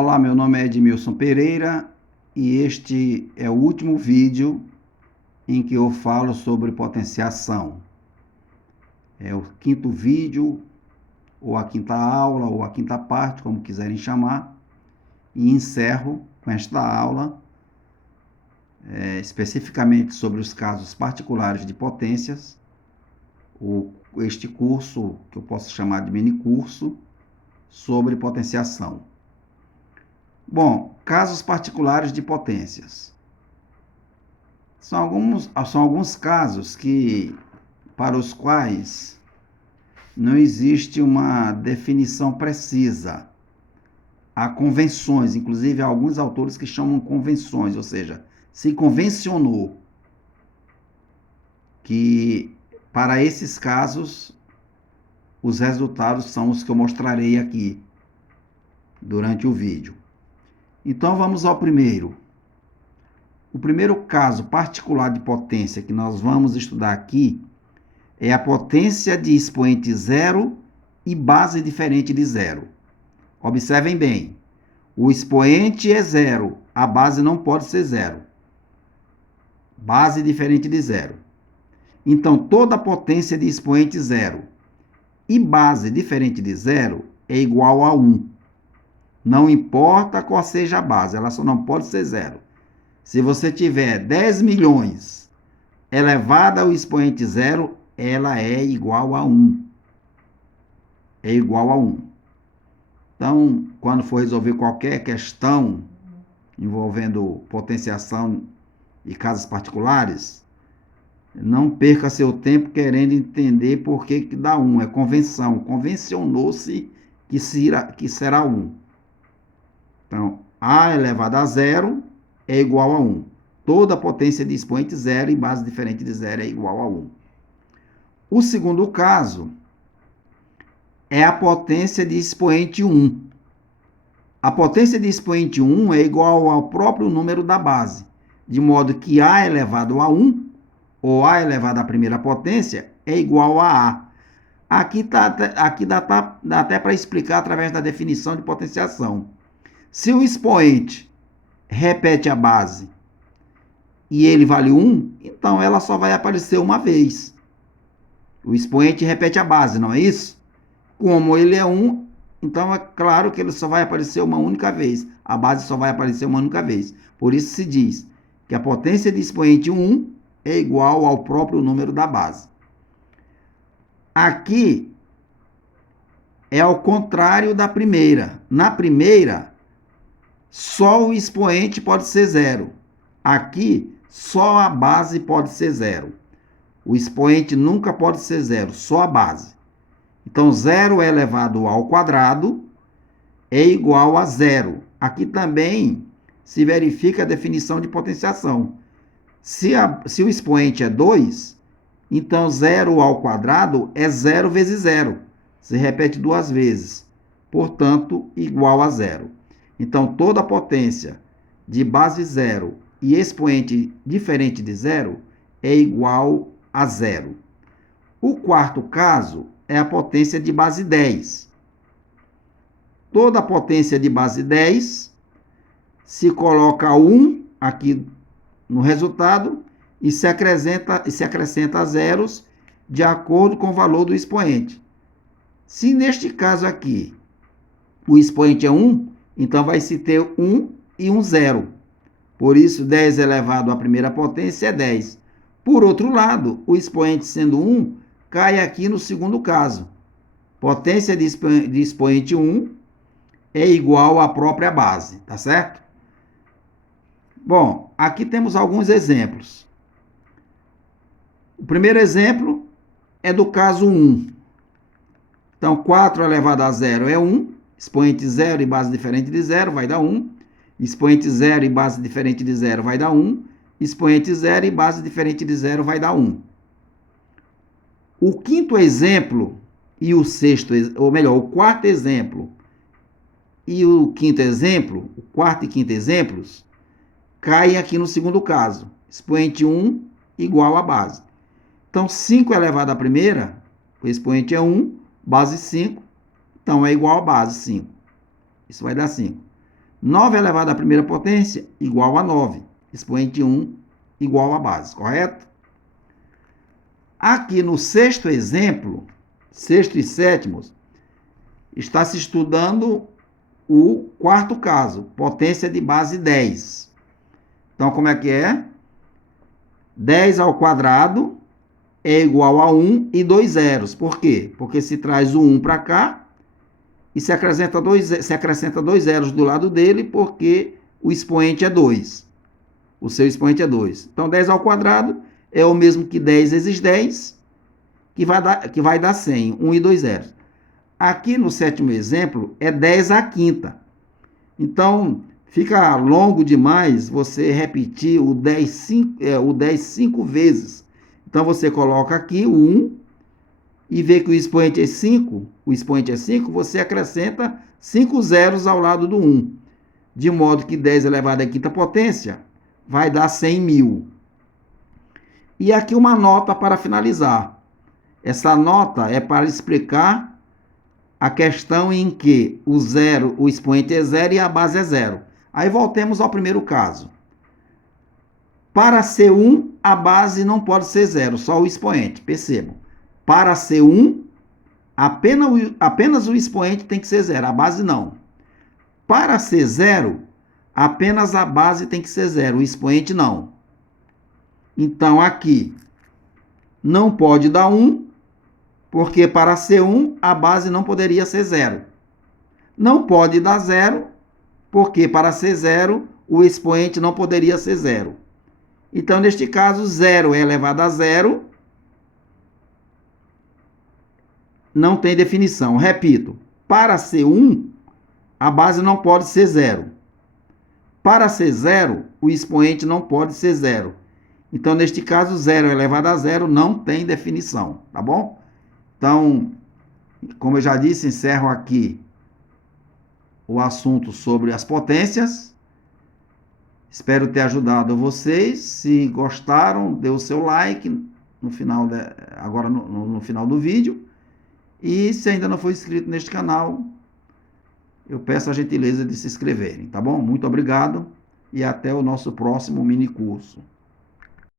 Olá, meu nome é Edmilson Pereira e este é o último vídeo em que eu falo sobre potenciação. É o quinto vídeo, ou a quinta aula, ou a quinta parte, como quiserem chamar, e encerro com esta aula, especificamente sobre os casos particulares de potências, este curso, que eu posso chamar de mini curso, sobre potenciação. Bom, casos particulares de potências. São alguns casos para os quais não existe uma definição precisa. Há convenções, inclusive há alguns autores que chamam convenções, ou seja, se convencionou que para esses casos os resultados são os que eu mostrarei aqui durante o vídeo. Então vamos ao primeiro. O primeiro caso particular de potência que nós vamos estudar aqui é a potência de expoente zero e base diferente de zero. Observem bem, o expoente é zero, a base não pode ser zero. Base diferente de zero. Então, toda potência de expoente zero e base diferente de zero é igual a 1. Não importa qual seja a base, ela só não pode ser zero. Se você tiver 10 milhões elevada ao expoente zero, ela é igual a 1. É igual a 1. Então, quando for resolver qualquer questão envolvendo potenciação e casos particulares, não perca seu tempo querendo entender por que dá 1. É convenção. Convencionou-se que será 1. Então, A elevado a zero é igual a 1. Toda potência de expoente zero e base diferente de zero é igual a 1. O segundo caso é a potência de expoente 1. A potência de expoente 1 é igual ao próprio número da base, de modo que A elevado a 1, ou A elevado à primeira potência, é igual a A. Aqui dá até para explicar através da definição de potenciação. Se o expoente repete a base e ele vale 1, então ela só vai aparecer uma vez. O expoente repete a base, não é isso? Como ele é 1, então é claro que ele só vai aparecer uma única vez. A base só vai aparecer uma única vez. Por isso se diz que a potência de expoente 1 é igual ao próprio número da base. Aqui é ao contrário da primeira. Na primeira, só o expoente pode ser zero. Aqui, só a base pode ser zero. O expoente nunca pode ser zero, só a base. Então, 0 elevado ao quadrado é igual a zero. Aqui também se verifica a definição de potenciação. Se o expoente é 2, então 0 ao quadrado é 0 vezes 0. Se repete duas vezes. Portanto, igual a zero. Então, toda potência de base zero e expoente diferente de zero é igual a zero. O quarto caso é a potência de base 10. Toda potência de base 10 se coloca 1 aqui no resultado e se acrescenta zeros de acordo com o valor do expoente. Se neste caso aqui o expoente é 1, então vai se ter 1 e um zero. Por isso, 10 elevado à primeira potência é 10. Por outro lado, o expoente sendo 1, cai aqui no segundo caso. Potência de expoente 1 é igual à própria base, tá certo? Bom, aqui temos alguns exemplos. O primeiro exemplo é do caso 1. Então, 4 elevado a 0 é 1. Expoente 0 e base diferente de 0 vai dar 1. Expoente 0 e base diferente de 0 vai dar 1. Expoente 0 e base diferente de 0 vai dar 1. O quinto exemplo e o sexto, ou melhor, o quarto exemplo e o quinto exemplo, o quarto e quinto exemplos, caem aqui no segundo caso. Expoente 1 igual a base. Então, 5 elevado à primeira, o expoente é 1, base 5, então é igual a base 5. Isso vai dar 5. 9 elevado à primeira potência igual a 9. Expoente 1 igual a base, correto? Aqui no sexto exemplo, sexto e sétimo, está se estudando o quarto caso, potência de base 10. Então, como é que é? 10 ao quadrado é igual a 1 e 2 zeros. Por quê? Porque se traz o 1 para cá e se acrescenta 2 zeros do lado dele, porque o expoente é 2. O seu expoente é 2. Então, 10 ao quadrado é o mesmo que 10 vezes 10, que vai dar 100, 1 e 2 zeros. Aqui no sétimo exemplo é 10 à quinta. Então, fica longo demais você repetir o 10 5 vezes. Então, você coloca aqui o 1 e vê que o expoente é 5, você acrescenta 5 zeros ao lado do 1. De modo que 10 elevado à quinta potência vai dar 100 mil. E aqui uma nota para finalizar. Essa nota é para explicar a questão em que o expoente é 0 e a base é 0. Aí voltemos ao primeiro caso. Para ser 1, a base não pode ser 0, só o expoente, percebam. Para ser 1, apenas o expoente tem que ser 0, a base não. Para ser 0, apenas a base tem que ser 0, o expoente não. Então, aqui, não pode dar 1, porque para ser 1, a base não poderia ser 0. Não pode dar 0, porque para ser 0, o expoente não poderia ser 0. Então, neste caso, 0 é elevado a 0, não tem definição. Repito, para ser 1, a base não pode ser 0. Para ser 0, o expoente não pode ser 0. Então, neste caso, 0 elevado a 0 não tem definição, tá bom? Então, como eu já disse, encerro aqui o assunto sobre as potências. Espero ter ajudado vocês. Se gostaram, dê o seu like no final agora no final do vídeo. E se ainda não for inscrito neste canal, eu peço a gentileza de se inscreverem, tá bom? Muito obrigado e até o nosso próximo mini curso.